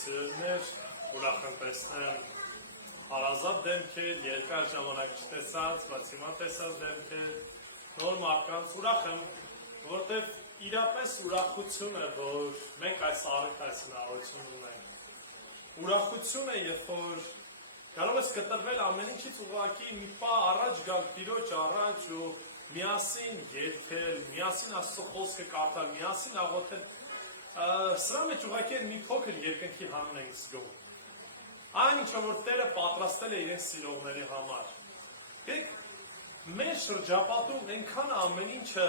Սիրներ, ուրախ եմ տեսնեմ հարազատ դեմքեր, երկար ժամանակ չտեսած, բայց հիմա տեսած դեմքեր, նոր մարդկանց ուրախ եմ, որտև իրապես ուրախություն է, որ մենք այս հնարավորություն ունենք։ Ուրախություն է, երբ որ կարող ես կտրվել ամեն ինչից ուղղակի մի պահ առաջ գալ Տիրոջ առաջ ու միասին երգել, միասին Աստծո խոսքը կարդալ, միասին աղոթել։ Սրա մեջ ուղղակի մի փոքր երկնքի հանուն ենք զգում։ Այն ինչը որ Տերը պատրաստել է իրեն սիրողների համար։ Գիտեք, մեր շրջապատում այնքան ամեն ինչը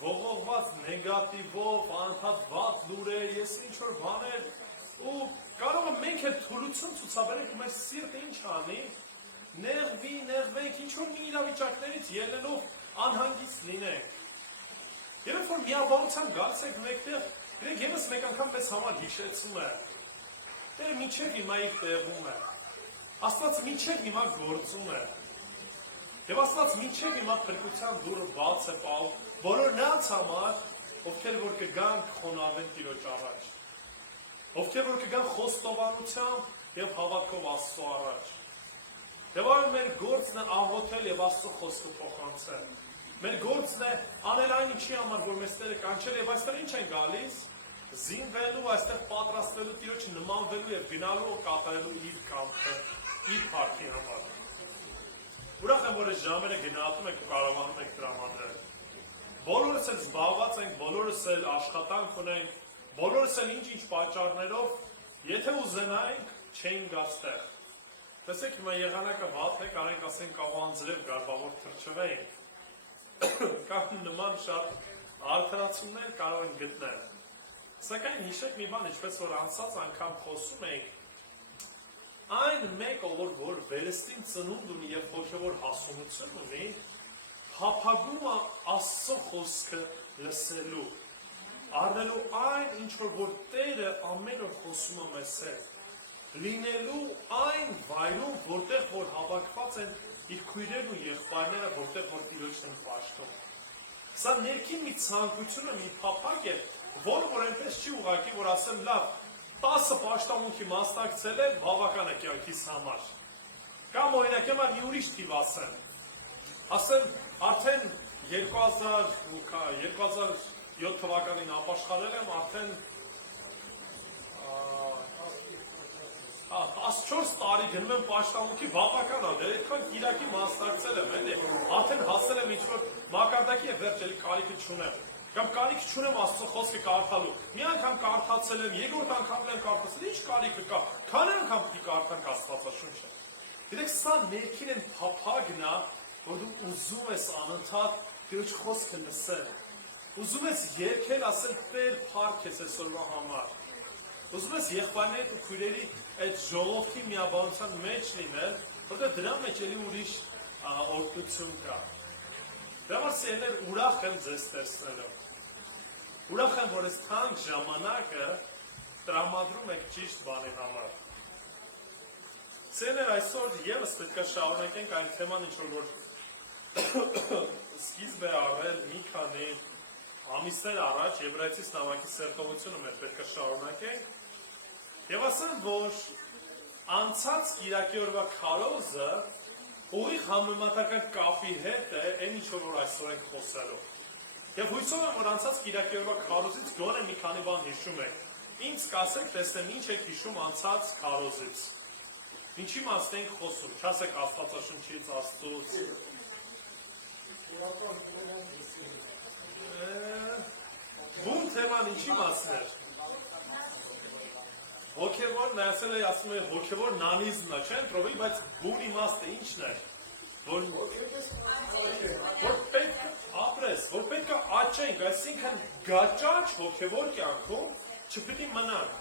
ողողված նեգատիվով, անընդհատ վատ լուրեր, ես ինչ-որ բաներ, ու կարող է մենք էլ թուլություն ցուցաբերենք ու մեր սիրտը ինչ անի, նեղվենք, ինչ-որ մի իրավիճակներից ելնելով անհանգիստ լինենք։ Երբ որ միաբանության գալիս եք մեկտեղ, գրեք ևս մեկ անգամ մեզ համար հիշեցում է, Տերը մինչև հիմա իր տեղում է, Աստված մինչև հիմա գործում է, և Աստված մինչև հիմա փրկության դուռը բաց է բոլոր նրանց համար, ովքեր որ կգան խոնարհվեն Տիրոջ առաջ, ովքեր որ կգան խոստովանությամբ և հավատքով Աստծո առաջ։ Եվ այլ մեր գործն է աղոթել և Աստծո խոսքը փոխանցել։ Մեր գործն է անել այն ինչի համար, որ մեզ Տերը կանչել և այստեղ ինչ են գալիս, զինվելու, այստեղ պատրաստվելու, Տիրոջը նմանվելու և գնալու ու կատարելու իր կամքը, իր փառքի համար։ Ուրախ եմ, որ այս ժամերը գնահատում եք ու կարողանում եք տրամադրել։ Բոլորս էլ զբաղված ենք, բոլորս էլ աշխատանք ունենք, բոլորս էլ ինչ-ինչ պատճառներով, եթե ուզենայինք, չէինք գա ստեղ։ Տեսեք, հիմա եղանակը վատ է, կարենք ասենք կարող անձրև գարբավոր թրջվեինք։ Կամ նման շատ արդարացումներ կարող են գտնել։ Սակայն հիշեք մի բան, ինչպես որ անցած անգամ խոսում ենք, այն մեկը, որ վերստին ծնունդ ունի և հոգևոր հասունություն ունի, փափագում է Աստծո խոսքը լսելու, առնելու այն, ինչ որ Տերը ամեն օր խոսում է մեզ հետ, լինելու այն վայրում, որտեղ որ հավաքված են իր քույրերն ու եղբայրները, որտեղ որ Տիրոջն են պաշտում։ Սա ներքին մի ցանկություն է, մի փափագ է, որ այնպես չի ուղղակի, որ ասեմ լավ, 10 պաշտամունքի մասնակցել եմ, բավական է կյանքիս համար։ Կամ օրինակ եմա մի ուրիշ թիվ ասեմ, արդեն 2007 թվականին ապաշխարել եմ, արդեն 14 տարի գնում եմ պաշտամունքի, բավական է, դեր այդքան կիրակի մասնակցել եմ, էլի, արդեն հասել եմ ինչ-որ մակարդակի և վերջ էլի կարիքը չունեմ, կամ կարիք չունեմ Աստծո խոսքը կարդալու, մի անգամ կարդացել եմ, երկրորդ անգամ եմ կարդացել, ինչ կարիքը կա, քանի անգամ պիտի կարդանք Աստվածաշունչը։ Գիտեք, սա ներքին են փափագն է, որ դու ուզում ես անընդհատ Տիրոջ խոսքը լսել, ուզում ես երգել, ասել Տեր փառք ես այսօրվա համար, ուզում ես եղբայրներիդ ու քույրերի այդ ժողովրդի միաբանության մեջ լինել, որտեղ դրա մեջ էլի ուրիշ օրհնություն կա։ Դրա համար սիրելիներ, ուրախ եմ ձեզ տեսնելով։ Ուրախ եմ, որ այս թանկ ժամանակը տրամադրում եք ճիշտ բանի համար։ Սիրելիներ, այսօր ևս պետք է շարունակենք այն թեման, ինչ որ սկիզբ է առել մի քանի ամիսներ առաջ, Եբրայեցիս նամակի սերտողությունը մեր պետք է շարունակենք, և ասեմ, որ անցած կիրակի օրվա քարոզը ուղիղ համեմատական կապի հետ է այն ինչ որ այսօր ենք խոսելու։ Եվ հույսով եմ, որ անցած կիրակի օրվա քարոզից գոնե մի քանի բան հիշում եք։ Ինձ կասեք, տեսնեմ ինչ եք հիշում անցած քարոզից։ Ինչի մասն ենք խոսում, չասեք Աստվածաշնչից, Աստծուց։ Բուն թեման ինչի մասն էր։ Հոգևոր, նայասել է ասում է հոգևոր նանիզմն է, չեն պրովի, բայց բուն իմաստը ինչն է, որ պետք ապրես, որ պետք է աճենք, այսինքն գաճաճ հոգևոր կյանքում չպիտի մնանք։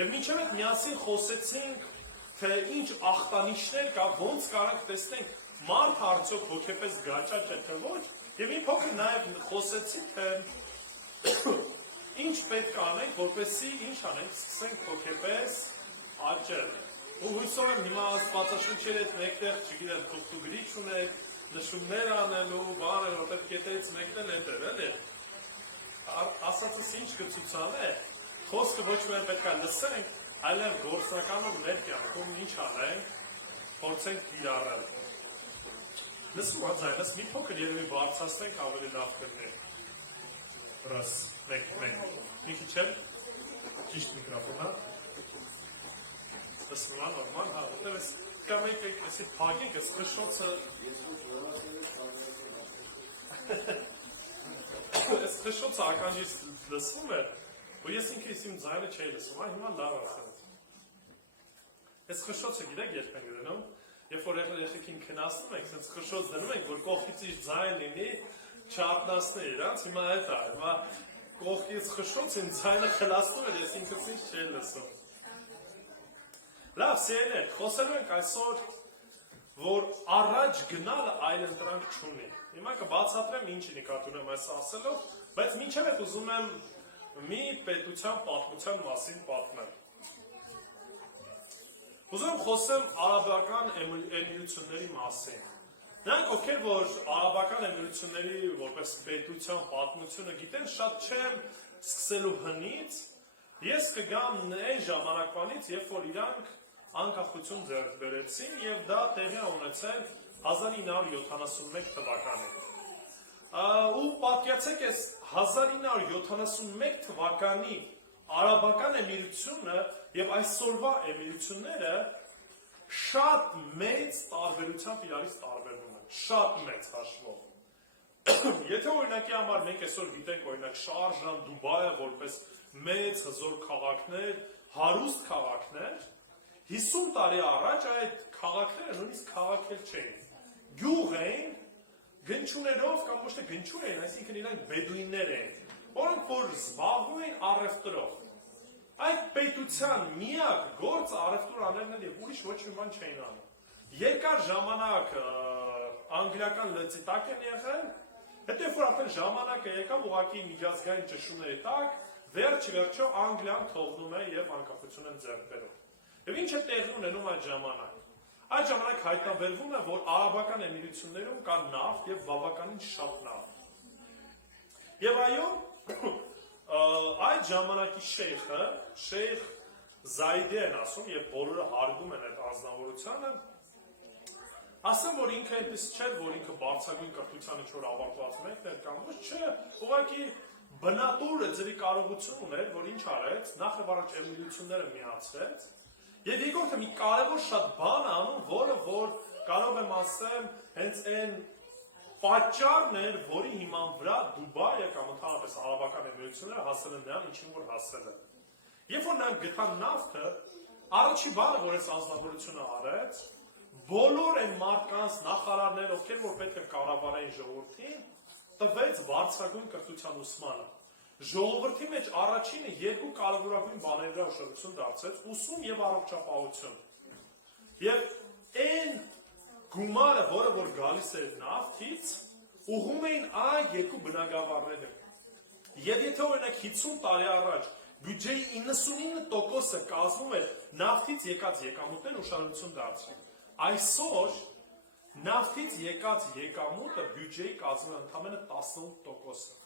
Եվ մինչև այդ միասին խոսեցինք, թե ինչ ախտանիշներ կա, ոնց կարանք տեսնենք մարդ արդյոք հոգեպես գաճաճ է թե ոչ, և մի փոքր նաև խոսեցինք, թե ինչ պետք անենք, որպեսզի ինչ անենք, սկսենք հոգեպես աճել։ Ու հույսով եմ հիմա Աստվածաշունչի հետ մեկտեղ, չգիտեմ, թուղթուգրիչ ունեք, նշումներ անելու, բանը, որտեղ կետերից մեկն էլ էդ էր, էլի։ Ասածս ինչ կցուցանե, խոսքը ոչ միայն պետք է լսենք, այլև գործնականով մեր կյանքում ինչ անենք, փորձենք կիրառել։ Լսում ձայնս մի փոքր երևի բարձրացնենք ավելի լավ կլինի։ Ռաս, մեկ, մի քիչ էլ, ճիշտ միկրոֆոնը։ Լսում նորմալ, հա, որտեղ ես կամ եկեք էսի փագենք, ես խշշոցը Ես խշշոցը ականջից լսվում էր, ու ես ինքս իմ ձայնը չէի լսում, հիմա լավ ասած։ Ես խշշոցը գիտեք երբ ենք դնում, երբ որ երեխեքին քննացնում ենք, սենց խշշոց դնում ենք, որ կողքից իր ձայն լինի, չարտնացնի իրանց, հիմա այդ է, հիմա կողքից խշշոց իմ ձայնը խլացնում էր, ես ինքս ինձ չէի լսում։ Լավ, սիրելիներ, խոսելու ենք այսօր, որ առաջ գնալը այլ ընտրանք չունի։ Հիմա կբացատրեմ ինչ նկատի ունեմ այս ասելով, բայց մինչև այդ ուզում եմ մի պետության պատմության մասին պատմել։ Ուզում եմ խոսեմ արաբական էմիրությունների մասին։ Նրանք ովքեր որ արաբական էմիրությունների որպես պետության պատմությունը գիտեն, շատ չեմ սկսելու հնից, ես կգամ այն ժամանակվանից, երբ որ իրանք անկախություն ձեռք բերեցին եւ դա տեղի ունեցել 1971 թվականին։ Ու պատկերացեք այս 1971 թվականի արաբական էմիրությունը եւ այսօրվա էմիրությունները շատ մեծ տարբերությամբ իրարից տարբերվում են, շատ մեծ հաշվով։ Եթե օրինակի համար մենք այսօր գիտենք օրինակ Շարժան, Դուբայը որպես մեծ հզոր քաղաքներ, հարուստ քաղաքներ, 50 տարի առաջ այդ քաղաքները նույնիսկ քաղաք էլ չէին։ Գյուղ էին, գնչուներով կամ ոչ թե գնչու էին, այսինքն իրանք բեդուիններ էին, որոնք որ զբաղվում էին առևտրով։ Այդ պետության միակ գործը առևտուր անելն էր եւ ուրիշ ոչ մի բան չէին անում։ Երկար ժամանակ անգլիական լծի տակ են եղել, հետո երբ որ արդեն ժամանակը եկավ ուղղակի միջազգային ճնշումների տակ, վերջ-վերջո Անգլիան թողնում է եւ անկախություն են ձեռք բերում։ Եվ ինչ է տեղի ունենում այդ ժամանակ։ Այդ ժամանակ հայտնաբերվում է, որ արաբական էմիրություններում կա նավթ եւ բավականին շատ նավթ։ Եվ այո, այդ ժամանակի շեյխը, շեյխ Զայդի են ասում եւ բոլորը հարգում են այդ ազնվորությանը, ասեմ, որ ինքը այնպես չէր, որ ինքը բարձրագույն կրթության ինչ որ ավարտված մեկն էր կամ ոչ, չէ, ուղղակի բնատուրը ձերի կարողություն ուներ, որ ինչ արեց, նախ եւ առաջ էմիրությունները միացրեց, եւ երկրորդը մի կարևոր շատ բան անում, որը որ կարող եմ ասեմ, հենց այն պատճառն էր, որի հիման վրա Դուբայը կամ ընդհանրապես արաբական էմիրությունները հասել են նրան, ինչին որ հասել են։ Երբ որ նրանք գտան նավթը, առաջի բանը, որ այս ազնվորությունը արեց, բոլոր այն մարդկանց նախարարներ, ովքեր որ պետք է կառավարեին ժողովրդին, տվեց բարձրագույն կրթության ուսմանը։ Ժողովրդի մեջ առաջինը երկու կարևորագույն բաների վրա ուշադրություն դարձրեց՝ ուսում եւ առողջապահություն։ Եվ այն գումարը, որը որ գալիս էր նավթից, ուղղում էին այ երկու բնագավառները։ Եվ եթե օրինակ 50 տարի առաջ բյուջեի 99%-ը կազմում էր նավթից եկած եկամուտներ, ուշադրություն դարձրին։ Այսօր նավթից եկած եկամուտը բյուջեի կազմում է ընդամենը 18%-ը։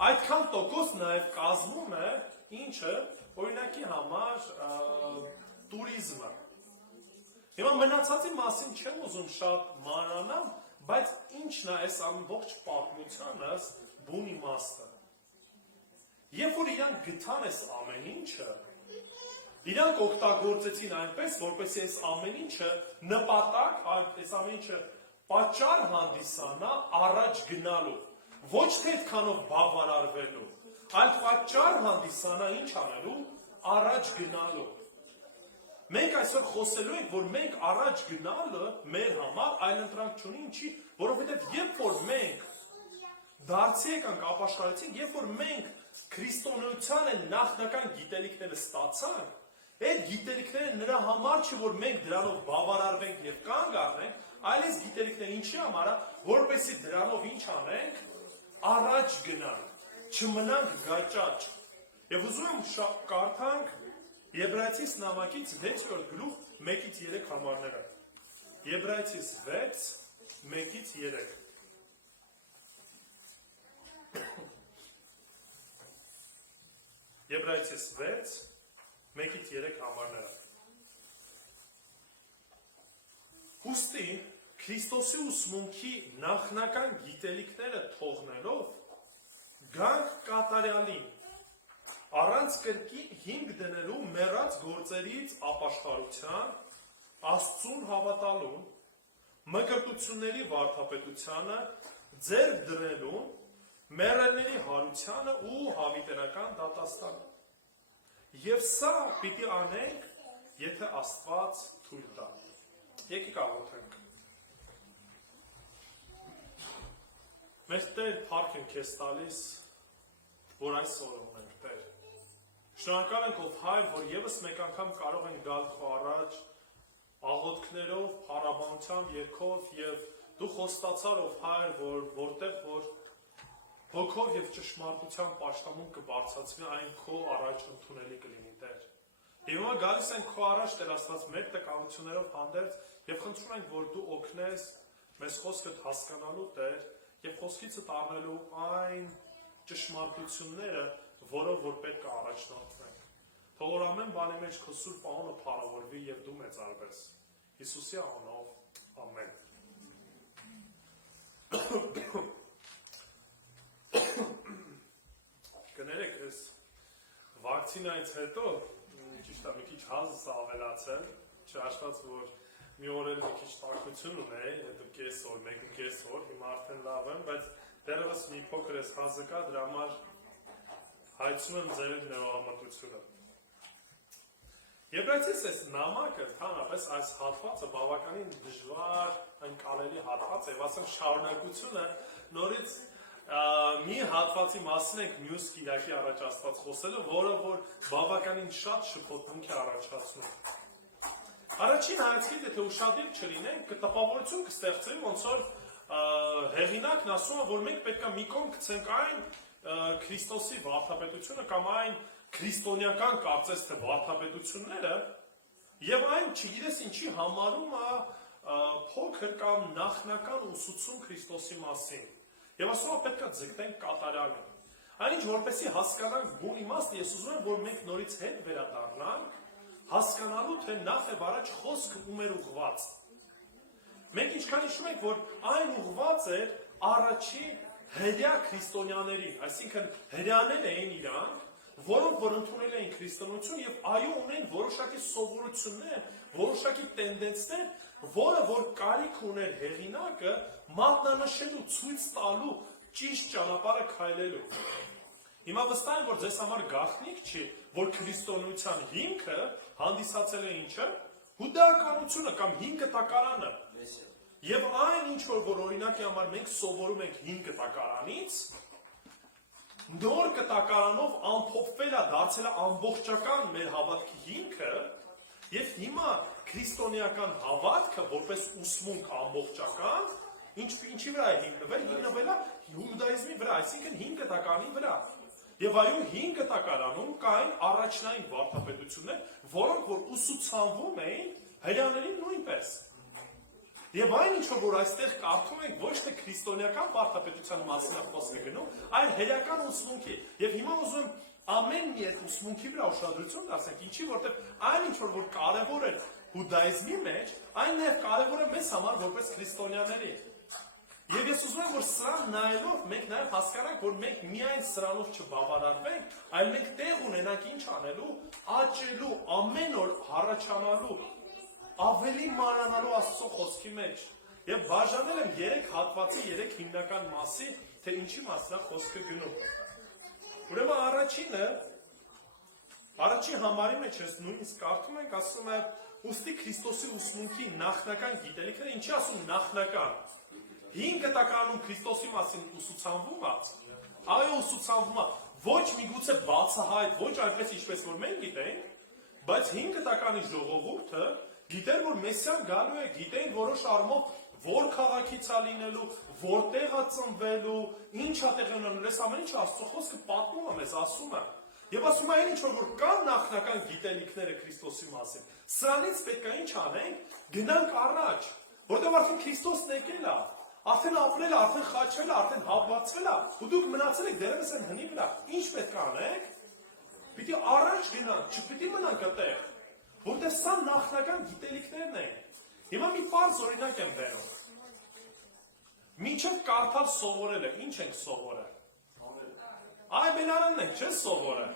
Այդքան տոկոս նաև կազմում է ինչը օրինակի համար տուրիզմը։ Հիմա մնացածի մասին չեմ ուզում շատ մանրանամ, բայց ինչն է այս ամբողջ պատմությանս բուն իմաստը։ Երբ որ իրանք գտան այս ամեն ինչը, իրանք օգտագործեցին այնպես, որպեսզի այս ամեն ինչը նպատակ, այս ամեն ինչը պատճառ հանդիսանա առաջ գնալու։ Ոչ թե այդքանով բավարարվելու, այլ պատճառ հանդիսանա ինչ անելու, առաջ գնալու։ Մենք այսօր խոսելու ենք, որ մենք առաջ գնալը մեր համար այլընտրանք չունի, ինչի, որովհետև երբ որ մենք դարձի եկանք ապաշխարեցինք, երբ որ մենք քրիստոնեության նախնական գիտելիքները ստացանք, այդ գիտելիքները նրա համար չէ, որ մենք դրանով բավարարվենք եւ կանգ առնենք, այլ այս գիտելիքները ինչի համար է, որպեսզի դրանով ինչ անենք, առաջ գնանք, չմնանք գաճաճ։ Եվ ուզում եմ կարդանք Եբրայեցիս նամակից 6-րդ գլուխ 1-ից 3 համարները։ Եբրայեցիս 6, 1-ից 3 Եբրայեցիս 6 1-ից 3 համարները Ուստի Քրիստոսի ուսմունքի նախնական գիտելիքները թողնելով գանք կատարյալին առանց կրկին հիմք դնելու մեռած գործերից ապաշխարության Աստծուն հավատալուն մկրտությունների վարդապետությանը ձեռք դրելուն մեռելների հարությանը ու հավիտենական դատաստանը եւ սա պիտի անենք եթե Աստված թույլ տա եկեք աղոթենք Մեր Տեր փառք ենք քեզ տալիս որ այսօր ունենք Տեր Շնորհակալ ենք ով Հայր որ եւս մեկ անգամ կարող ենք գալ քո առաջ աղոթքներով, փառաբանությամբ, երգով եւ դու խոստացար ով Հայր որ որտեղ որ հոգով եւ ճշմարտությամբ պաշտամուն կբարձրացվի այն քո առաջ ընդունելի կլինի Տեր։ Եվ հիմա գալիս ենք քո առաջ Տեր Աստված մեր տկարություններով հանդերձ եւ խնդրում ենք որ դու օգնես մեզ խոսքդ հասկանալու Տեր եւ խոսքիցդ առնելու այն ճշմարտությունները, որով որ պետք է առաջնորդվենք։ Թող որ ամեն բանի մեջ քո սուրբ անունը փառավորվի եւ դու մեծարվես։ Հիսուսի անունով ամեն։ Կներեք, այս վակցինայից հետո ճիշտ է մի քիչ հազս ավելացել, չհաշված որ մի օր էլ մի քիչ տաքություն ունեի, հետո կեսօր, 1.5 օր, հիմա արդեն լավ եմ, բայց դեռևս մի փոքր էս հազը կա, դրա համար հայցում եմ ձեր ներողամտությունը։ Եբրայեցիս այս նամակը, ընդհանրապես այս հատվածը բավականին դժվար ընկալելի հատված է, եւ ասեմ շարունակությունը նորից մի հատվածի մասին ենք մյուս կիրակի առաջ Աստված խոսելու, որը որ բավականին շատ շփոթմունք է առաջացնում։ Առաջին հայացքից եթե ուշադիր չլինենք, կտպավորություն կստեղծվի, ոնց որ հեղինակն ասում է, որ մենք պետք է մի կողմ գցենք այն Քրիստոսի վարդապետությունը կամ այն քրիստոնեական կարծես թե վարդապետությունները եւ այն չգիտես ինչի համարում է փոքր կամ նախնական ուսուցում Քրիստոսի մասին։ Եվ ասում է պետք է ձգտենք կատարյալին։ Այնինչ որպեսզի հասկանանք բուն իմաստը, ես ուզում եմ որ մենք նորից հետ վերադառնանք հասկանալու թե նախ եւ առաջ խոսքը ում էր ուղղված։ Մենք ինչքան հիշում ենք որ այն ուղղված էր առաջի հրեա քրիստոնյաների, այսինքն հրեաներ էին իրանք որոնք որ ընդունել էին քրիստոնեություն եւ այո ունեն որոշակի սովորություններ, որոշակի տենդենսներ, որը որ կարիք ուներ հեղինակը մատնանշելու, ցույց տալու, ճիշտ ճանապարհը քայլելու։ Հիմա վստահ եմ որ ձեզ համար գաղտնիք չի, որ քրիստոնեության հիմքը հանդիսացել է ինչը՝ հուդայականությունը կամ հին կտակարանը։ Եվ այն ինչ որ օրինակի համար մենք սովորում ենք հին կտակարանից նոր կտակարանով ամփոփվել է, դարձել է ամբողջական մեր հավատքի հիմքը, եւ հիմա քրիստոնեական հավատքը, որպես ուսմունք ամբողջական, ինչի վրա է հիմնվել է հյուդայիզմի վրա, այսինքն 5 կտակարանի վրա։ Եվ այո 5 կտակարանում կային առաջնային վարդապետություններ, որոնք որ ուսուցանվում էին հրեաներին նույնպես։ Եվ այն ինչ որ այստեղ կարդում ենք ոչ թե քրիստոնեական վարդապետության մասին է խոսքը գնում, այլ հրեական ուսմունքի։ Եվ հիմա ուզում եմ ամեն մի այդ ուսմունքի վրա ուշադրություն դարձնենք, ինչի որտեղ այն ինչ որ կարևոր է հուդայիզմի մեջ, այն նաև կարևոր է մեզ համար որպես քրիստոնյաների։ Եվ ես ուզում եմ որ սրան նայելով մենք նաև հասկանանք, որ մենք միայն սրանով չբավարարվենք, այլ մենք տեղ ունենանք ինչ անելու, աճելու, ամեն օր հառաչանալու ավելի մանանալու Աստծո խոսքի մեջ եւ բաժանել եմ 3 հատվածի 3 հիմնական մասի, թե ինչի մասն է խոսքը գնում։ Ուրեմն առաջին համարի մեջ ես նույնիսկ կարդում ենք, ասում է ուստի Քրիստոսի ուսմունքի նախնական գիտելիքները, ինչի ասում նախնական։ 5 կտակարանում Քրիստոսի մասին ուսուցանվում է, այո ուսուցանվում է, ոչ միգուցե բացահայտ, ոչ այնպես ինչպես որ մենք գիտենք, բայց 5 կտակարանի ժողովուրդը գիտեր որ Մեսիան գալու է, գիտեին որոշ առումով որ քաղաքից է լինելու, որտեղ է ծնվելու, ինչ է տեղի ունենալու, այս ամեն ինչը Աստծո խոսքը պատմում է մեզ, ասում է։ Եվ ասում է այն ինչ որ կան նախնական գիտելիքները Քրիստոսի մասին։ Սրանից պետք է ինչ անենք, գնանք առաջ, Որտեղ արդեն Քրիստոսն եկել է, արդեն ապրել է, արդեն խաչվել է, արդեն հավատացել է, ու դուք մնացել եք դերևս այն հնի վրա։ Ինչ պետք է անեք։ Պիտի առաջ գնանք, չպիտի մնանք այդտեղ, որտեղ սա նախնական գիտելիքներն են։ Հիմա մի պարզ օրինակ եմ բերում։ Մինչև կարդալ սովորելը, ինչ ենք սովորել։ Այ բենարանն ենք, չէ՞ սովորել։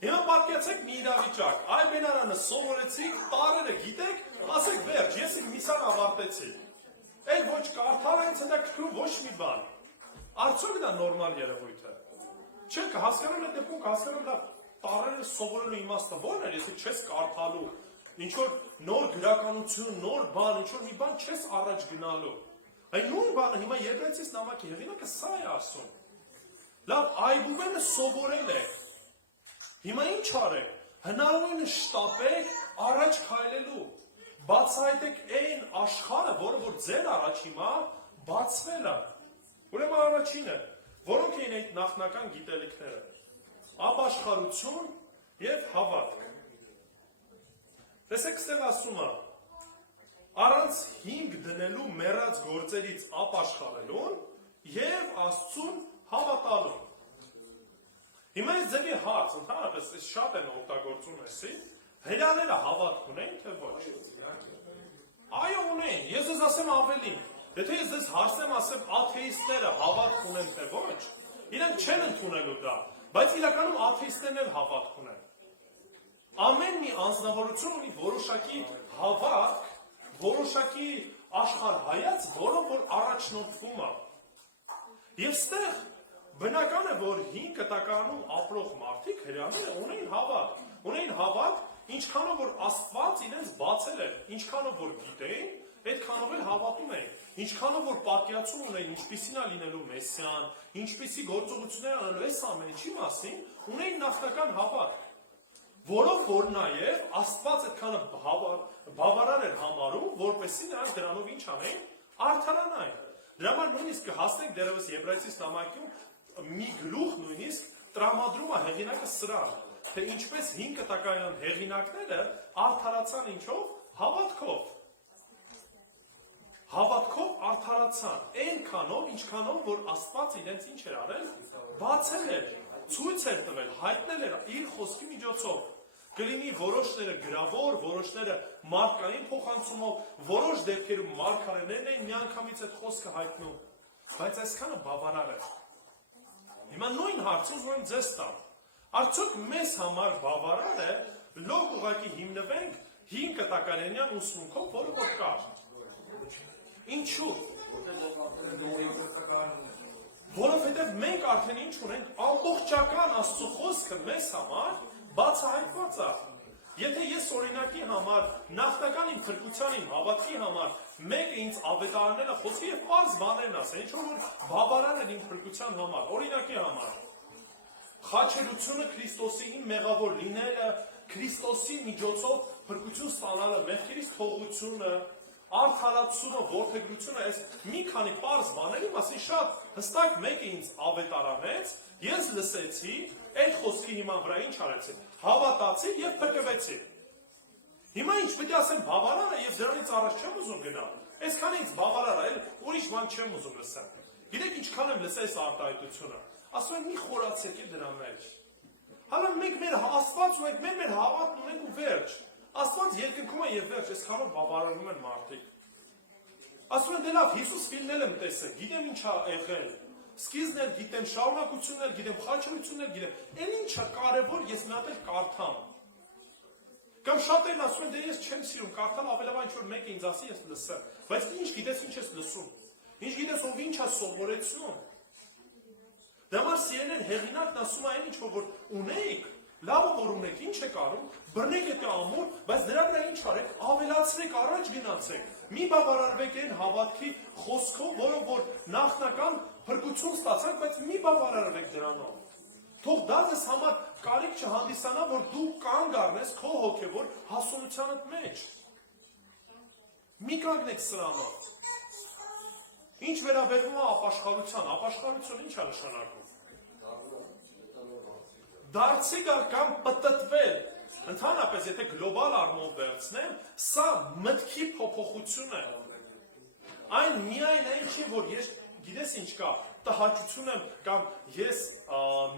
Հիմա պատկերացեք մի իրավիճակ, այ բենարանը սովորեցիք, տարերը գիտեք, ասեք վերջ, ես իմ միսան ավարտեցի։ Էլ ոչ կարդալ այնց հետաքրքրում ոչ մի բան։ Արդյոք դա նորմալ երևույթ է։ Չէ՞ կհասկանամ այդ դեպքում կհասկանամ դա տարերը սովորելու իմաստը ո՞րն է, եթե չես կարդալու, ինչ որ նոր գրականություն, նոր բան, ինչ որ մի բան չես առաջ գնալու։ Այն նույն բանը հիմա Եբրայեցիս նամակի հեղինակը սա է ասում։ Լավ, այբուբենը սովորել եք։ Հիմա ինչ արեք, հնարավորինս շտապեք առաջ քայլելու, բացահայտեք այն աշխարհը, որը որ ձեր առաջ հիմա բացվել է։ Ուրեմն առաջինը, որոնք էին այդ նախնական գիտելիքները, ապաշխարություն եւ հավատք։ Տեսեք, ստեղ ասում է, առանց հիմք դնելու մեռած գործերից ապաշխարելուն եւ Աստծուն հավատալուն։ Հիմա այս ձևի հարց, ընդհանրապես շատ են օգտագործում էսի, հրեաները հավատք ունեն, թե ոչ։ Այո, ունեն, ես ձեզ ասեմ ավելին, եթե ես ձեզ հարցնեմ, ասեմ աթեիստները հավատք ունեն, թե ոչ, իրենք չեն ընդունելու դա, բայց իրականում աթեիստներն էլ հավատք ունեն։ Ամեն մի անձնավորություն ունի որոշակի հավատք, որոշակի աշխարհայաց, որը որ առաջնորդվում է։ Եվ ստեղ բնական է, որ 5 տականում ապրող մարդիկ հրեաները ունեին հավատ, ինչքանով որ Աստված իրենց բացել էր, ինչքանով որ գիտեին, այդքանով էլ հավատում էին, ինչքանով որ պատկերացում ունեին, ինչպիսին է լինելու Մեսիան, ինչպիսի գործողություններ անելու այս ամեն ինչի մասին, ունեին նախնական հավատ, որով որ նաև Աստված այդքանը բավարար էր համարում, որպեսզի նրանք դրանով ինչ անեին, արդարանային։ Դրա համար նույնիսկ կհասնենք դերևս Եբրայեցիս նամակում մի գլուխ նույնիսկ տրամադրում է հեղինակը սրան, թե ինչպես 5 տակայան հեղինակները արդարացան ինչով, հավատքով։ Հավատքով արդարացան, այնքանով, ինչքանով, որ Աստված իրենց ինչ էր արել, բացել էր, ցույց էր տվել, հայտնել էր իր խոսքի միջոցով։ Կլինի որոշները գրավոր, որոշները մարդկային փոխանցումով, որոշ դեպքերում մարգարեներն էին միանգամից այդ խոսքը հայտնում, բայց այսքանը բավարար է։ Հիմա նույն հարցը ուզում եմ ձեզ տամ։ Արդյոք մեզ համար բավարար է լոկ ուղղակի հիմնվենք 5 տակարանյան ուսմունքով, որը որ կար։ Ինչու՞։ Որովհետև մենք արդեն ինչ ունենք, ամբողջական Աստծո խոսքը մեզ համար բացահայտված է։ Եթե ես օրինակի համար, նախնական իմ փրկության, իմ հավատքի համար, մեկը ինձ ավետարանելը խոսքի եւ պարզ բաներն ասել, ինչ որ բավարար է իմ փրկության համար, օրինակի համար։ Խաչելությունը Քրիստոսի իմ մեղավոր լինելը, Քրիստոսի միջոցով փրկություն ստանալը, մեղքերից թողությունը, արդարացումը, որդեգրությունը, այս մի քանի պարզ բաների մասին շատ հստակ մեկը ինձ ավետարանեց, ես լսեցի, այդ խոսքի հիման վրա ինչ արեցի, հավատացի եւ փրկվեցի։ Հիմա ինչ պետք է ասեմ բավարար է եւ դրանից առաջ չեմ ուզում գնալ։ Այսքան ինձ բավարար է, ուրիշ բան չեմ ուզում լսել։ Գիտեք ինչքան եմ լսել այս արտահայտությունը։ Ասում եմ մի խորացեք դրա մեջ։ Հալա մենք մեր Աստված ունենք, մեր հավատն ունենք ու վերջ։ Աստված երկնքում է եւ վերջ, այսքանով բավարարվում են մարդիկ։ Ասում են դե լավ, Հիսուս ֆիլմն եմ տեսել, գիտեմ ինչ է եղել։ Սկիզբն էլ գիտեմ, շարունակությունն էլ գիտեմ, խաչելությունն էլ գիտեմ։ Էն ինչա կարևոր ես մի հատ էլ կարդամ։ Կամ շատերն ասում են, դե ես չեմ սիրում կարդալ, ավելավա ինչ որ մեկը ինձ ասի, ես լսեմ։ Բայց ինչ գիտես, ինչ ես լսում։ Ինչ գիտես, ով ինչ է սովորեցնում։ Դա համար սիրելին հեղինակն ասում է այն ինչ որ ունեիք, լավը որ ունեք, ինչ եք անում, բռնեք այդ ամուր, բայց դրա վրա ինչ արեք, ավելացրեք, առաջ գնացեք։ Մի բավարարվեք այն հավատքի խոսքով, որը որ նախնական փրկություն ստացանք, բայց մի բավարարվեք դրանով։ Թող դա ձեզ համար կարիք չհանդիսանա, որ դու կանգ առնես քո հոգևոր հասունությանդ մեջ։ Մի կանգնեք սրանով։ Ինչ վերաբերվում է ապաշխարության, ապաշխարությունը ինչ է նշանակում։ Դարձի գալ կամ պտտվել, ընդհանրապես եթե գլոբալ առումով վերցնեմ, սա մտքի փոփոխություն է։ Այն միայն այն չի, որ ես գիտես ինչ կա, տհաճություն եմ կամ ես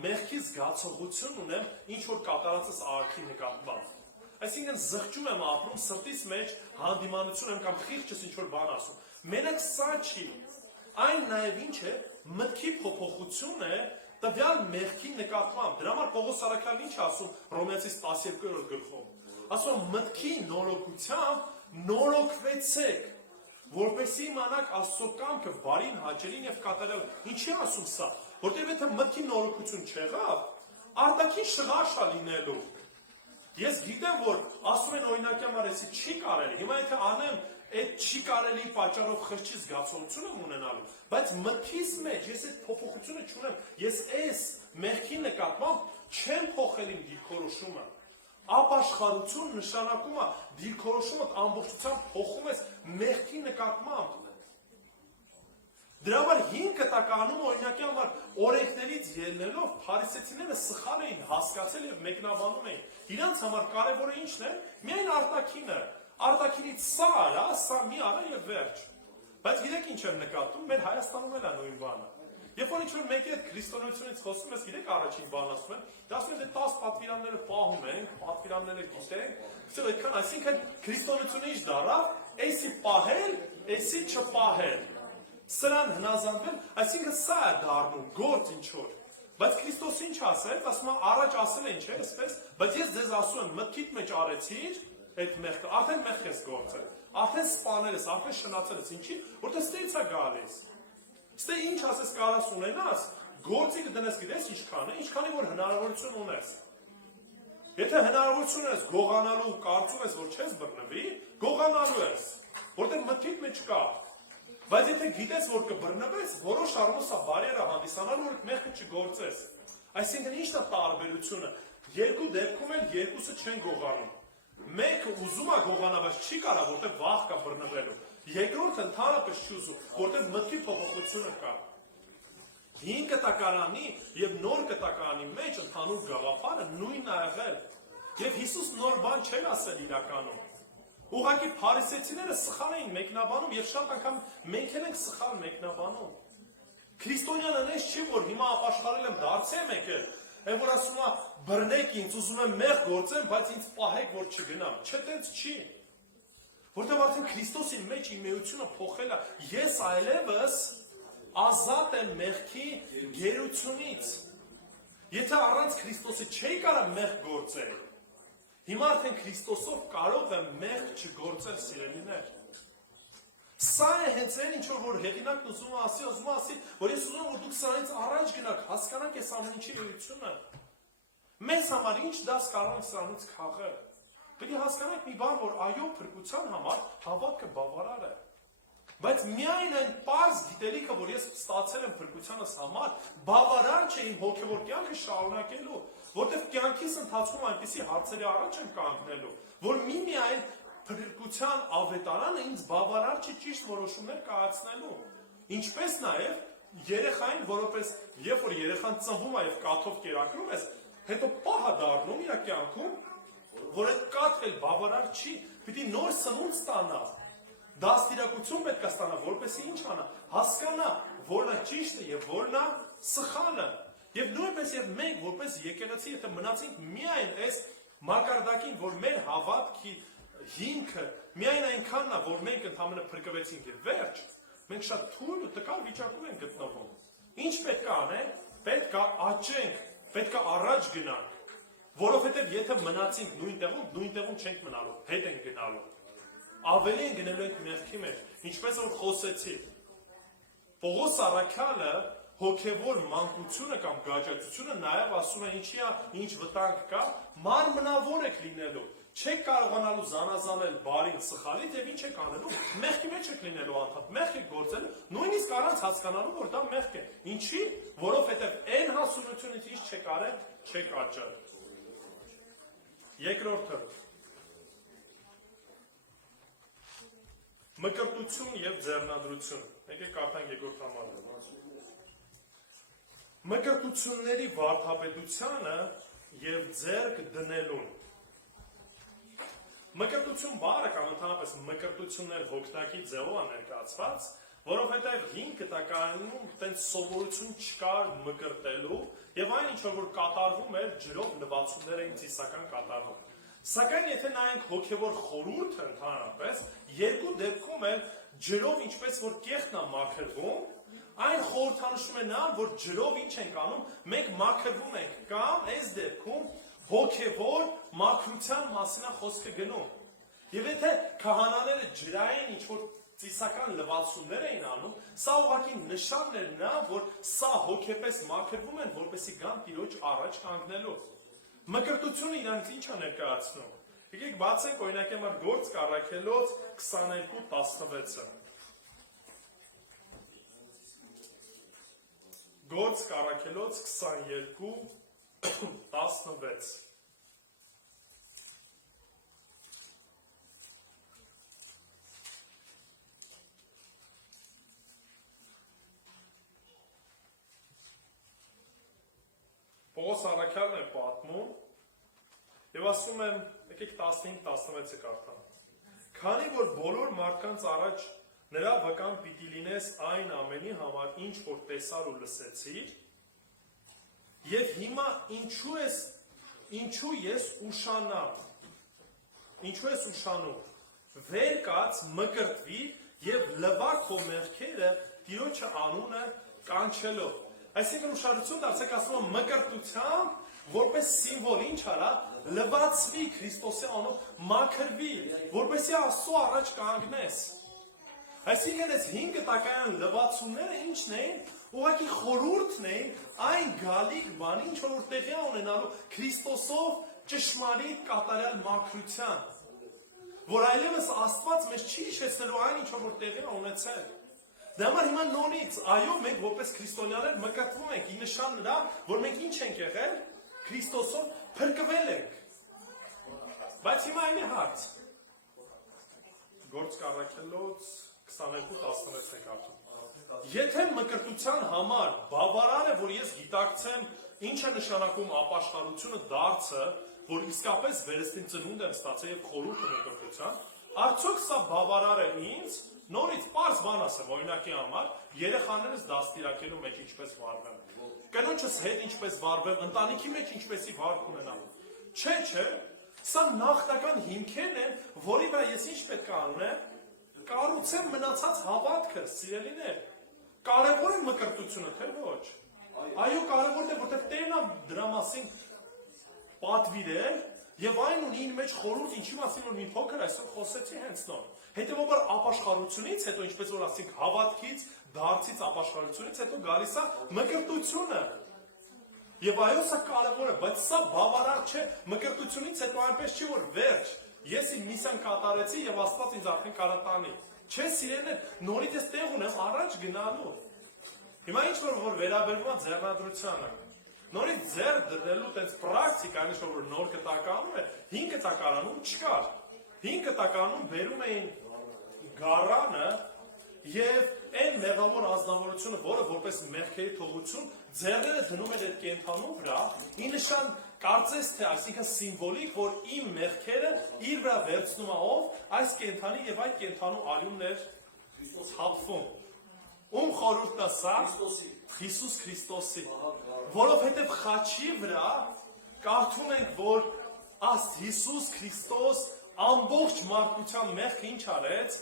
մեղքի զգացողություն ունեմ, ինչ որ կատարածս արարքի նկատմամբ։ Այսինքն զղջում եմ ապրում, սրտիս մեջ հանդիմանություն եմ կամ խիղճս ինչ որ բան ասում։ Մենակ սա չի։ Այն նաև ինչ է, մտքի փոփոխություն է տվյալ մեղքի նկատմամբ։ Դրա համար Պողոս առաքյալն ինչ ասում Հռոմեացիս 12-րդ գլխում։ Ասում մտքի նորոգությամբ նորոգվեցեք, որպեսզի իմանաք Աստծո կամքը բարին, հաճելին եւ կատարել։ Ինչի ասում սա, որտեղ եթե մտքի նորոգություն չեղավ, արտաքին շղարշա լինելու։ Ես գիտեմ, որ ասում են օրինակի համար էսի չի կարելի։ Հիմա եթե անեմ, այդ չի կարելի պատճառով խրճի զգացողություն եմ ունենալու, բայց մտքիս մեջ ես այդ փոփոխությունը չունեմ։ Ես այս մեղքի նկատմամբ չեմ փոխել իմ դիրքորոշումը։ Ապաշխարություն նշանակում է դիրքորոշումը ամբողջությամբ փոխում ես մեղքի նկատմամբ։ Դրա համար 5 կտականում օրինակի համար օրենքներից ելնելով փարիսեցիները սխալ էին հասկացել եւ մեկնաբանում էին։ Իրանց համար կարևորը ինչն է։ Միայն արտաքինը, արտաքինից սա արա, սա մի արա եւ վերջ։ Բայց գիտեք ինչ եմ նկատում, մեր Հայաստանում էլ է նույն բանը։ Երբ որ ինչ-որ մեկի հետ քրիստոնեությունից խոսում ես, գիտեք առաջին բան ասում են, դա ասում են դե 10 պատվիրանները պահում ենք, պատվիրանները գիտենք, всё այդքան, այսինքն քրիստոնեությունը ինչ դարավ, էսի պահել, էսի չպահել։ Սրան հնազանդվել, այսինքն սա է դառնում գործ ինչ որ։ Բայց Քրիստոսը ինչ ասեց, ասում է առաջ ասել են, չէ՞, այսպես, բայց ես ձեզ ասում եմ, մտքիդ մեջ արեցիր այդ մեղքը, արդեն մեղք ես գործել, արդեն սպանել ես, արդեն շնացել ես, ինչի, որտեղ ստից է գալիս։ Ստե ինչ ասես կարաս ունենաս, գործի կդնես գիտես ինչքան է, ինչքանի որ հնարավորություն ունես։ Եթե հնարավորություն ունես գողանալու, կարծում ես, որ չես բռնվի, գողանալու ես, որտեղ մտքիդ մեջ կա։ Բայց եթե գիտես, որ կբռնվես, որոշ առումով սա բարիեր է հանդիսանալու, որ մեղքը չգործես։ Այսինքն ի՞նչն է տարբերությունը։ Երկու դեպքում էլ երկուսը չեն գողանում։ Մեկը ուզում է գողանալ, բայց չի կարող, որտեղ վախ կա բռնվելու։ Երկրորդը ընդհանրապես չի ուզում, որտեղ մտքի փոփոխությունը կա։ 5 կտակարանի եւ նոր կտակարանի մեջ ընդհանուր գաղափարը նույնն է եղել։ Եվ Հիսուս նոր բան չէր ասել իրականում։ Ուղղակի փարիսեցիները սխալ էին մեկնաբանում եւ շատ անգամ մենք էլ ենք սխալ մեկնաբանում։ Քրիստոնյանը այնպես չի, որ հիմա ապաշխարել եմ դարձել եկել, այն որ ասում է բռնեք ինձ, ուզում եմ մեղ գործեմ, բայց ինձ պահեք, որ չգնամ։ Չէ, տենց չի։ Որտեղ արդեն Քրիստոսի մեջ իմ էությունը փոխել է, ես այլևս ազատ եմ մեղքի գերությունից։ Եթե առանց Քրիստոսի չէի կարող մեղ գործել, հիմա արդեն Քրիստոսով կարող եմ մեղք չգործել, սիրելիներ։ Սա է հենց այն ինչ որ հեղինակն ուզում է ասի, որ ես ուզում եմ, որ դուք սրանից առաջ գնաք, հասկանաք այս ամեն ինչի էությունը։ Մեզ համար ինչ դաս կարող ենք սրանից քաղել։ Պետք է հասկանանք մի բան, որ այո, փրկության համար հավատքը բավարար է։ Բայց միայն այն պարզ գիտելիքը, որ ես ստացել եմ փրկությանս համար, բավարար չէ իմ հոգևոր կյանքը շարունակելու, որտեղ կյանքիս ընթացքում այնպիսի հարցերի առաջ եմ կանգնելու, որ միմիայն փրկության ավետարանը ինձ բավարար չի ճիշտ որոշումներ կայացնելու։ Ինչպես նաև երեխային, որովհետև երբ որ երեխան ծնվում է եւ կաթով կերակրում ես, հետո պահ է դառնում իր կյանքում, որ այդ կաթը բավարար չի, պիտի նոր սնունդ ստանա։ Դաստիարակություն պետք է ստանա, որպեսզի ինչ անա, հասկանա, որն է ճիշտը եւ որն է սխալը։ Եվ նույնպես եւ մենք որպես եկեղեցի, եթե մնացինք միայն այս մակարդակին, որ մեր հավատքի հիմքը միայն այնքանն է, որ մենք ընդհանրապես փրկվեցինք եւ վերջ, մենք շատ թույլ ու տկար վիճակում ենք գտնվում։ Ինչ պետք է անենք, պետք է աճենք, պետք է առաջ գնանք, որովհետեւ եթե մնացինք նույն տեղում չենք մնալու, հետ ենք գնալու։ Ավելի են գնելու ենք մեղքի մեջ, ինչպես որ խոսեցի։ Պողոս առաքյալը հոգևոր մանկությունը կամ գաճացությունը նաև ասում է ինչի է, ինչ վտանգ կա, մարմնավոր եք լինելու։ Չեք կարողանալու զանազանել բարին սխալից եւ ինչ եք անելու, մեղքի մեջ եք լինելու անդադ, մեղք եք գործելու, նույնիսկ առանց հասկանալու, որ դա մեղք է։ Ինչի, որովհետեւ այն հասունությունից ինչ չեք արել, չեք աճել։ Երկրորդը մկրտություն եւ ձեռնադրություն։ Եկեք կարդանք երկրորդ համարը։ Մկրտությունների վարդապետությանը եւ ձեռք դնելուն։ Մկրտություն բառը կամ ընդհանրապես մկրտություններ հոգնակի ձևով է ներկայացված, որովհետև 5 տակարանում տենց սովորություն չկար մկրտելու եւ այն ինչ որ կատարվում էր ջրով լվացումներ էին ծիսական կատարվում։ Սակայն եթե նայենք հոգևոր խորհուրդը ընդհանրապես, երկու դեպքում էլ ջրով ինչպես որ կեղտն է մաքրվում, այն խորհրդանշում է նրան, որ ջրով ինչ ենք անում, մենք մաքրվում ենք կամ այս դեպքում հոգևոր մաքրության մասին է խոսքը գնում։ Եվ եթե քահանաները ջրային ինչ որ ծիսական լվացումներ էին անում, սա ուղղակի նշանն էր նա, որ սա հոգեպես մաքրվում են, որպեսզի գան Տիրոջ առաջ կանգնելու։ Մկրտությունը իրանց ինչ է ներկայացնում։ Եկեք բացենք օրինակ համար Գործք առաքելոց 22:16-ը։ Գործք առաքելոց 22:16 Պողոս առաքյալն է պատմում եւ ասում եմ, եկեք 15-16-ը կարդամ։ Քանի որ բոլոր մարդկանց առաջ նրա վկան պիտի լինես այն ամենի համար, ինչ որ տեսար ու լսեցիր, եւ հիմա ինչու ես ուշանում, վեր կաց մկրտվի եւ լվա քո մեղքերը Տիրոջը անունը կանչելով։ Այսինքն ուշադրություն դարձեք ասում մկրտությամբ, որպես սիմվոլ ինչ արա, լվացվի Քրիստոսի անունով, մաքրվի, որպեսզի Աստծո առաջ կանգնես։ Այսինքն այս 5 տակայան լվացումները ինչն էին, ուղղակի խորհուրդն էին այն գալիք բանի, ինչ որ տեղի է ունենալու Քրիստոսով ճշմարիտ կատարյալ մաքրության, որ այլևս Աստված մեզ չի հիշեցնելու այն, ինչ որ տեղի է ունեցել։ Դե համար հիմա նորից, այո, մենք որպես քրիստոնյաներ մկրտվում ենք, ի նշան նրա, որ մենք ինչ ենք եղել, Քրիստոսով փրկվել ենք։ Բայց հիմա այն է հարց։ Գործք առաքելոց 22:16 կարդում։ Եթե մկրտության համար բավարար է, որ ես գիտակցեմ, ինչ է նշանակում ապաշխարությունը դարձը, որ իսկապես վերստին ծնունդ եմ ստացել եւ խորհուրդը մկրտության, արդյոք սա բավարար է ինձ նորից պարզ բան ասեմ, օրինակի համար, երեխաներս դաստիարակելու մեջ ինչպես վարվեմ, կնոջս հետ ինչպես վարվեմ, ընտանիքի մեջ ինչպեսի վարք ունենամ։ Չէ, սա նախնական հիմքերն են, որի վրա ես ինչ պետք է անեմ, կառուցեմ մնացած հավատքը, սիրելիներ։ Կարևոր է մկրտությունը, թե ոչ։ Այո, կարևոր է, որտեղ Տերն է դրա մասին պատվիրել, եւ այն ունի իր մեջ խորհուրդ, ինչի մասին որ մի փոքր այսօր խոսեցի հենց նոր։ Հետևաբար ապաշխարությունից հետո, ինչպես որ ասենք, հավատքից, դարձից ապաշխարությունից հետո գալիս է մկրտությունը։ Եվ այո, սա կարևոր է, բայց սա բավարար չէ։ Մկրտությունից հետո այնպես չի որ վերջ։ Ես իմ միսիան կատարեցի եւ Աստված ինձ արդեն կարա տանի։ Չէ, սիրելիներ, նորից ես տեղ ունեմ առաջ գնալու։ Հիմա ինչ որ վերաբերվում է ձեռնադրությանը։ Նորից ձեռ դրելու տենց պրակտիկա, ինչ որ նոր կտականում է, 5 տակարանում չկար։ 5 տակարանում բերում էին գարանը եւ այն մեղավոր ազնվորությունը, որը որպես մեղքերի թողություն ձեռները դնում էր այդ կենթանու վրա, ի նշան կարծես թե, այսինքն սիմվոլիկ, որ իմ մեղքերը իր վրա վերցնում է ով, այս կենթանի եւ այդ կենթանու արյունն էր հապվում։ Ում խորհուրդն է սա? Հիսուս Քրիստոսի։ Որովհետև խաչի վրա կարդում ենք, որ աստ Հիսուս Քրիստոս ամբողջ մարդկության մեղքը ինչ արեց,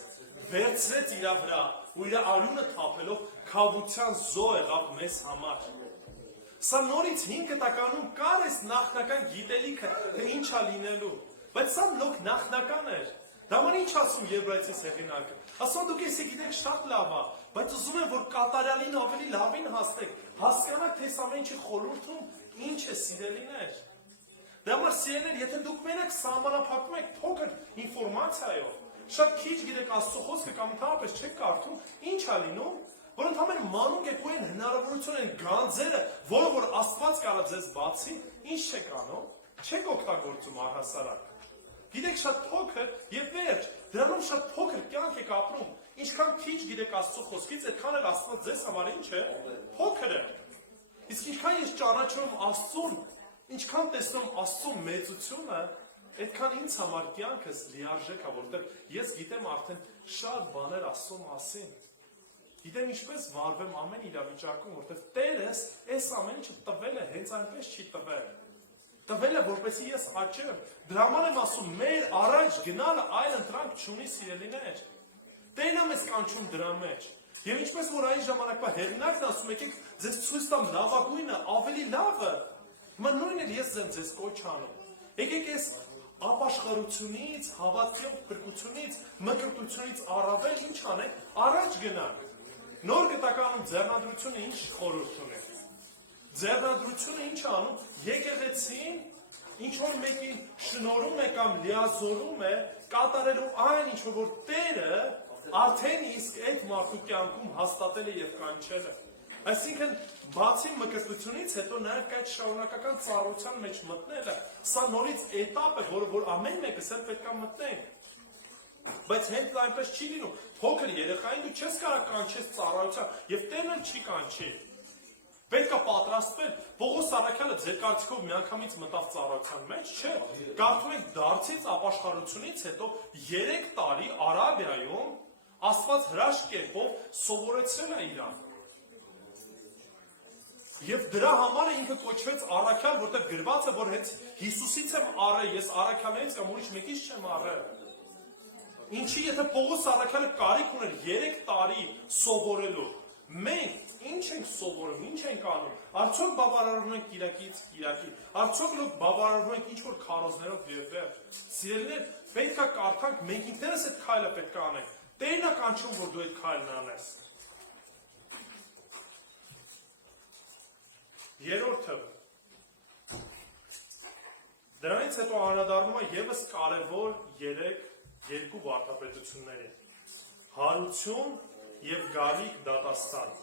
վերցրեց իր վրա ու իր արյունը թափելով քավության զոհ եղավ մեզ համար։ Սա նորից 5 տականում կար այս նախնական գիտելիքը, թե ինչ է լինելու, բայց սա լոկ նախնական էր։ Դա ման ինչ ասում Եբրայեցիս հեղինակը։ Ասում դուք էսի գիտեք շատ լավ է, բայց ուզում եմ որ կատարյալին ավելի լավին հասնեք, հասկանաք թե ամեն ինչի խորհուրդում ինչ է սիրելիներ։ Դա համար սիրելիներ, եթե դուք մենակ սահմանափակում եք փոքր ինֆորմացիայով, շատ քիչ գիտեք Աստծո խոսքը կամ ընդհանրապես չեք կարդում, ինչ է լինում, որ ընդհանրապես մանուկ եք ու այն հնարավորություն են գանձերը, որը որ Աստված կարա ձեզ բացի, ինչ չեք անում, չեք օգտագործում առհասարակ։ Գիտեք շատ փոքր եւ վերջ, դրանով շատ փոքր կյանք եք ապրում։ Ինչքան քիչ գիտեք Աստծո խոսքից, այդքան էլ Աստված ձեզ համար ինչ է, փոքր է։ Իսկ ինչքան ես ճանաչում Աստծուն, ինչքան տեսնում Աստծո մեծությունը, այդքան ինձ համար կյանքս լիարժեք է, որովհետև ես գիտեմ արդեն շատ բաներ Աստծո մասին։ Գիտեմ ինչպես վարվեմ ամեն իրավիճակում, որովհետև Տերս այս ամեն ինչը տվել է, հենց այնպես չի տվել։ Տվել է, որպեսզի ես աճեմ։ Դրա համար եմ ասում, մեր առաջ գնալը այլ ընտրանք չունի, սիրելիներ։ Տերն է մեզ կանչում դրա մեջ։ Եվ ինչպես որ այն ժամանակվա հեղինակն ասում, եկեք ձեզ ցույց տամ լավագույնը, ավելի լավը, հիմա նույնն էլ ես ձեզ կոչ անում։ Եկեք այս ապաշխարությունից, հավատքի փրկությունից, մկրտությունից առավել ինչ անենք, առաջ գնանք։ Նոր գտականում ձեռնադրությունը ինչ խորհուրդ ունի։ Ձեռնադրությունը ինչ անում, եկեղեցին ինչ որ մեկին շնորհում է կամ լիազորում է կատարելու այն ինչ որ Տերը արդեն իսկ այդ մարդու կյանքում հաստատել է եւ կանչել է։ Այսինքն բացի մկրտությունից հետո նաև այդ շարունակական ծառայության մեջ մտնելը, սա նորից էտապ է, որ ամեն մեկս էլ պետք է մտնենք։ Բայց հենց այնպես չի լինում։ Փոքր երեխային դու չես կարող կանչես ծառայության եւ Տերն էլ չի կանչի։ Պետք է պատրաստվել։ Պողոս Առաքյալը ձեր կարծիքով միանգամից մտավ ծառայության մեջ, չէ։ Կարդում եք Դարձից ապաշխարությունից հետո 3 տարի Արաբիայում Աստված հրաշք կերպով սովորեցրել է իրան։ Եվ դրա համար ինքը կոչվեց առաքյալ, որտեղ գրված է, որ հենց Հիսուսից եմ առել, ես առաքյալներից կամ ուրիշ մեկից չեմ առել։ Ինչի եթե Պողոս առաքյալը կարիք ուներ 3 տարի սովորելու, մենք ինչ ենք սովորում, ինչ ենք անում, արդյոք բավարարվում ենք Կիրակից Կիրակի, արդյոք լոկ բավարարվում ենք ինչ որ քարոզներով եւ վերջ։ Սիրելիներ, պետք է կարդանք, մենք ինքներս այդ քայլը պետք է անենք։ Տերն է կանչում, որ դու այդ քայլն անես։ Երրորդը։ Դրանից հետո անդրադառնում է եւս կարևոր 2 վարդապետությունների։ Հարություն եւ գալիք դատաստան։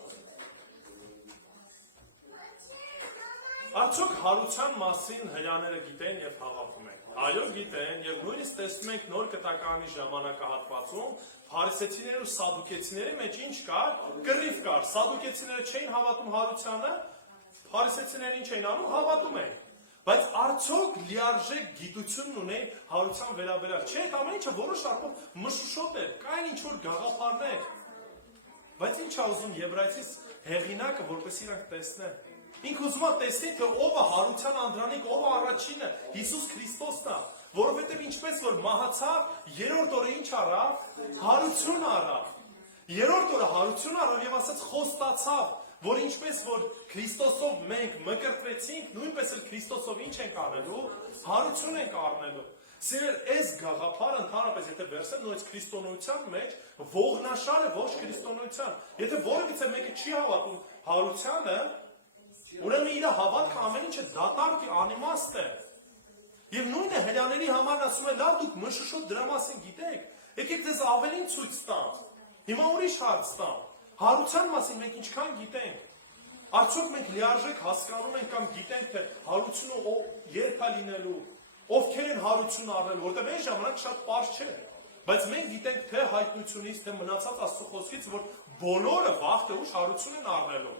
Արդյոք հարության մասին հրյաները գիտեն եւ հավատում են։ Այո, գիտեն եւ նույնիսկ տեսնում ենք նոր կտակարանի ժամանակահատվածում Փարիսեցիների ու Սադուկեցիների մեջ ինչ կար, կռիվ կար։ Սադուկեցիները չէին հավատում հարությանը, Փարիսեցիները ինչ էին անում, հավատում էին։ Բայց արդյոք լիարժեք գիտությունն ունեն հարության վերաբերյալ։ Չէ, այդ ամեն ինչը որոշ առումով մշուշոտ էր, կային ինչ որ գաղափարներ։ Բայց ինչ է ուզում Եբրայեցիս հեղինակը, որպես իրանք տեսնեն։ Ինքը ուզում է տեսնի, թե ով է հարության անդրանիկ, ով է առաջինը, Հիսուս Քրիստոսն է, որովհետև ինչպես որ մահացավ, երրորդ օրը ինչ արավ, հարություն արավ։ Երրորդ օրը հարություն արավ եւ ասաց խոստացավ, որ ինչպես որ Քրիստոսով մենք մկրտվեցինք, նույնպես էլ Քրիստոսով ինչ ենք անելու, հարություն ենք առնելու։ Սիրել, այս գաղափարը ընդհանրապես եթե վերցնեմ նույնիսկ քրիստոնեության մեջ ողնաշար է ոչ քրիստոնեության։ Եթե որևիցե մեկը չի հավատում հարությանը, ուրեմն իր հավատքը ամեն ինչը դատարկ է, անիմաստ է։ Եվ նույնը հրյաների համար ասում է, լավ դուք մշուշոտ դրա մասին գիտեք, եկեք ձեզ ավելին ցույց տամ։ Հիմա ուրիշ հարց տամ։ Հարության մասին մենք ինչքան գիտենք։ Արդյոք մենք լիարժեք հասկանում ենք կամ գիտենք, թե հարությունը երբ է լինելու, ովքեր են հարություն առնել, որտեղ այն ժամանակ շատ պարզ չէ։ Բայց մենք գիտենք թե հայտնությունից, թե մնացած Աստծո խոսքից, որ բոլորը վաղ թե ուշ հարություն են առնելու։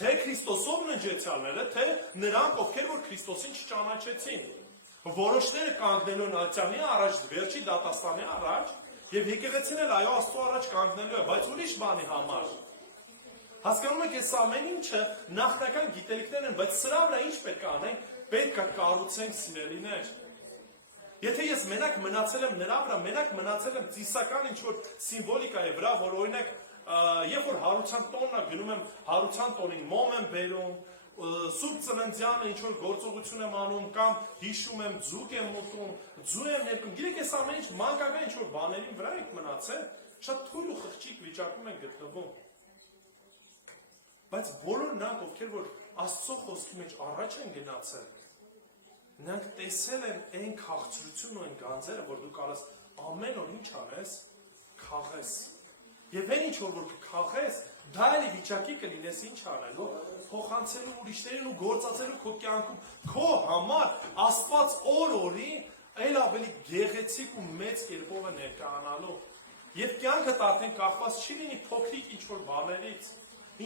Թե Քրիստոսով նջեցյալները, թե նրանք, ովքեր որ Քրիստոսին չճանաչեցին։ Որոշները կանգնելու են ատյանի առաջ, վերջի դատաստանի առաջ, եւ եկեղեցին էլ այո Աստծո առաջ կանգնելու է, բայց ուրիշ բանի համար։ Հասկանում եք, այս ամեն ինչը նախնական գիտելիքներ են, բայց սրա վրա ինչ պետք է անենք, պետք է կառուցենք սիրելիներ։ Եթե ես մենակ մնացել եմ նրա վրա, մենակ մնացել եմ ծիսական ինչ-որ սիմվոլիկայի վրա, որ օրինակ, երբ որ հարության տոնն է գնում եմ հարության տոնին, մոմ եմ բերում, Սուրբ Ծննդյանը ինչ-որ գործողություն եմ անում, կամ հիշում եմ, ձուկ եմ ուտում, ձու եմ ներկում, գիրեք ես ամեն ինչ մանկական ինչ-որ բաների վրա եք մնացել, շատ թույլ ու խղճիկ վիճակում են գտնվում։ Բայց բոլոր նրանք, ովքեր որ Աստծո խոսքի մեջ առաջ են գնացել, նրանք տեսել են այն քաղցրությունն ու այն գանձերը, որ դու կարաս ամեն օր ինչ անես, քաղես։ Եվ այն ինչ որ քաղես, դա էլի վիճակի կլինես ինչ անելու, փոխանցելու ուրիշներին ու գործածելու քո կյանքում, քո համար Աստված օր-օրի այլ ավելի գեղեցիկ ու մեծ կերպով է ներկայանալու։ Եվ կյանքդ արդեն կախված չի լինի փոքրիկ ինչ որ բաներից,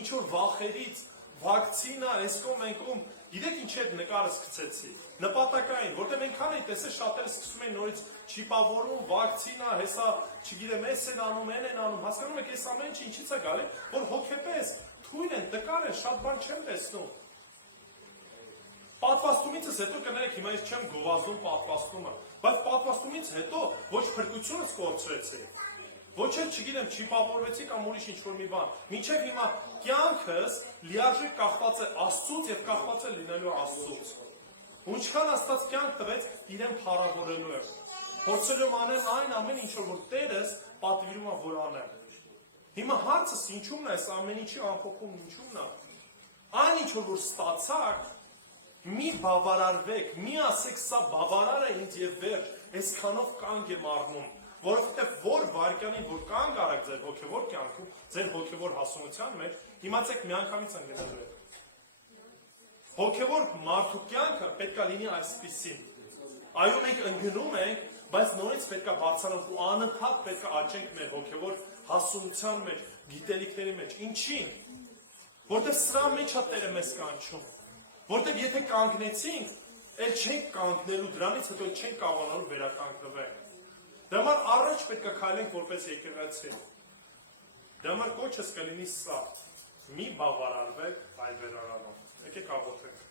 ինչ որ վախերից, վակցինա, էսկոմ ենկոմ, Գիտեք ինչ այդ նկարը սկսեցի։ Նպատակային, որտեղ այնքան են տեսել շատերը սկսում են նորից չիպավորում, վակցինա, հեսա, չգիտեմ, էս են անում, են անում, հասկանում եք, այս ամեն ինչը ինչից է գալի, որ հոգեպես թույլ են, տկար են, շատ բան չեմ տեսնում։ Պատվաստումից հետո կներեք, հիմա ես չեմ գովազդում պատվաստումը, բայց պատվաստումից հետո ոչ փրկությունս կորցրեցի, ոչ էլ չգիտեմ, չիպավորվեցի կամ ուրիշ ինչ-որ մի բան, մինչև հիմա կյանքս լիարժեք կախված է Աստծուց եւ կախված է լինելու Աստծուց։ Ու ինչքան Աստված կյանք տվեց, իրեն փառավորելու եմ։ Փորձելու եմ անել այն ամեն ինչ որ Տերս պատվիրում է որ անեմ։ Հիմա հարցս ինչու՞մն է, այս ամեն ինչի ամփոփում ինչու՞մն է։ Այն ինչ որ ստացաք, մի բավարարվեք, մի ասեք սա բավարար է ինձ եւ վերջ, այսքանով կանգ եմ առնում, որովհետեւ որ վարքյանին որ կանգ արեք ձեր հոգեվոր կյանքում, ձեր հոգեվոր հասունության մեջ, իմացեք միանգամից ընկնելու եք։ Հոգեվոր մարդու կյանքը պետք է լինի այսպիսին։ Այո, մենք ընկնում ենք, բայց նորից պետք է բարձրանանք ու անընդհատ պետք է աճենք մեր հոգեվոր հասունության մեջ, գիտելիքների մեջ։ Ինչի՞ն։ Որտեղ սրա մեջ է Տերը մեզ կանչում։ Որտեղ եթե կանգնեցինք, էլ չենք կանգնելու դրանից հետո չենք կարողանալու վերականգնվել։ Դրա համար առաջ պետք է քայլենք որպես եկեղեցի։ Դրա համար կոչս կլինի սա. մի բավարարվեք այլ վերարանով։ Եկեք աղոթենք։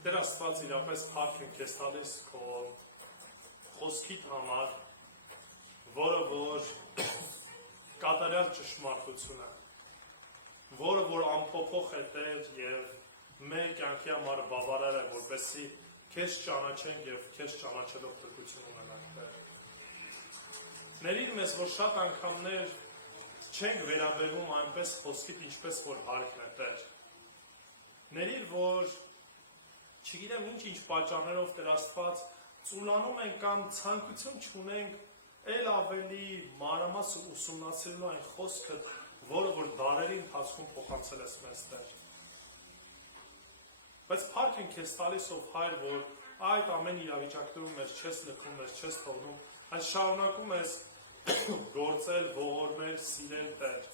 Տեր Աստված իրապես փառք ենք քեզ տալիս քո խոսքիդ համար, որը որ կատարյալ ճշմարտություն է, որը որ անփոփոխ է Տեր եւ մեր կյանքի համար բավարար է, որպեսզի քեզ ճանաչենք եւ քեզ ճանաչելով փրկություն ունենանք Տեր։ Ներիր մեզ, որ շատ անգամներ չենք վերաբերվում այնպես խոսքիդ, ինչպես որ հարկն է Տեր։ Ներիր, որ չգիտեմ ինչ պատճառներով Տեր Աստված ծուլանում ենք կամ ցանկություն չունենք էլ ավելի մանրամասն ուսումնասիրելու այն խոսքը, որը որ դարերի ընթացքում փոխանցել ես մեզ Տեր։ Բայց փառք ենք քեզ տալիս ով Հայր, որ այդ ամեն իրավիճակներում մեզ չես լքում, մեզ չես թողնում, այլ շարունակում ես գործել, ողորմել, սիրել Տեր։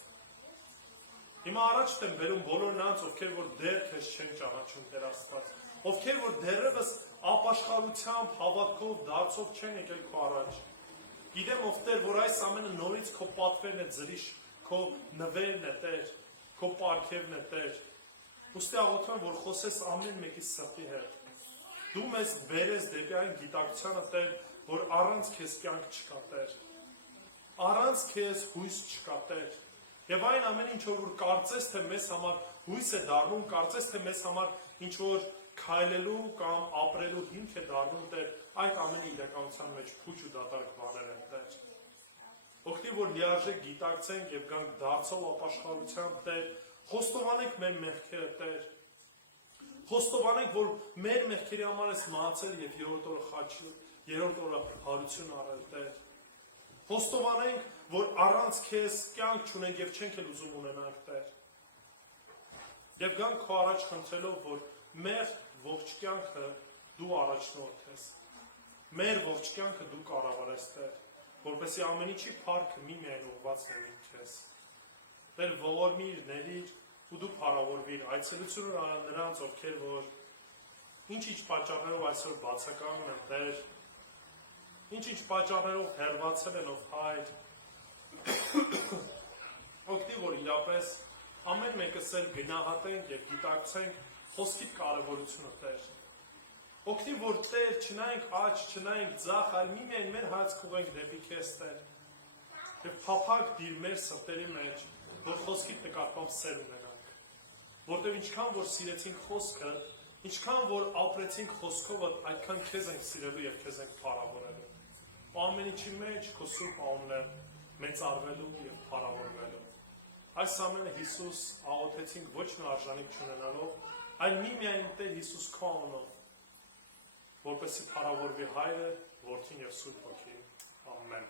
Հիմա առաջ եմ բերում բոլոր նրանց, ովքեր որ դեռ քեզ չեն ճանաչում Տեր Աստված, ովքեր որ դեռևս ապաշխարությամբ, հավատքով, դարձով չեն եկել քո առաջ։ Գիտեմ ով Տեր, որ այս ամենը նորից քո պատվերն է ձրիշ, քո նվերն է Տեր, քո պարգևն է Տեր։ Ուստի աղոթում եմ, որ խոսես ամեն մեկի սրտի հետ։ Դու մեզ բերես դեպի այն գիտակցությանը Տեր, որ առանց քեզ կյանք չկա Տեր։ Առանց քեզ հույս չկա Տեր։ Եվ այն ամեն ինչ որ կարծես թե մեզ համար հույս է դառնում, կարծես թե մեզ համար ինչ որ քայլելու կամ ապրելու հիմք է դառնում Տեր, այդ ամենը իրականության մեջ փուչ ու դատարկ բաներ են Տեր։ Օգնի որ լիարժեք գիտակցենք եւ գանք դարձով ապաշխարությամբ Տեր, խոստովանենք մեր մեղքերը Տեր։ Խոստովանենք, որ մեր մեղքերի համար ես մահացել եւ երրորդ օրը խաչի, երրորդ օրը հարություն առել Տեր։ Խոստովանենք, որ առանց քեզ կյանք չունենք եւ չենք էլ ուզում ունենանք Տեր։ Եվ գանք քո առաջ խնդրելով, որ մեր ողջ կյանքը դու առաջնորդ ես։ Մեր ողջ կյանքը դու կառավարես Տեր, որպեսզի ամեն ինչի փառքը միմիայն ուղղված լինի քեզ։ Տեր ողորմիր, ներիր ու դու փառավորվիր, այցելություն արա նրանց, ովքեր որ ինչ պատճառներով այսօր բացակայում են Տեր, ինչ պատճառներով հեռացել են ով Հայր։ Օգնի որ իրապես ամեն մեկս էլ գնահատենք եւ գիտակցենք խոսքիդ կարևորությունը Տեր։ Օգնի որ Տեր չնայենք աճ, չնայենք ձախ, այլ միմիայն մեր հայացք ուղենք դեպի քեզ Տեր։ Եվ փափակ դիր մեր սրտերի մեջ, որ խոսքիդ նկատմամբ սեր ունենանք։ Որտեւ ինչքան որ սիրեցինք խոսքը, ինչքան որ ապրեցինք խոսքով, այդքան քեզ ենք սիրելու եւ քեզ ենք փառավորելու։ Ու ամեն ինչի մեջ քո սուրբ անունը մեծարվելու եւ փառավորվելու։ Այս ամենը Հիսուս աղոթեցինք ոչ մի արժանիք չունենալով, այլ միմիայն Տեր Հիսուս քո անունով, որպեսզի փառավորվի Հայրը, Որդին եւ Սուրբ Հոգին։ Ամեն։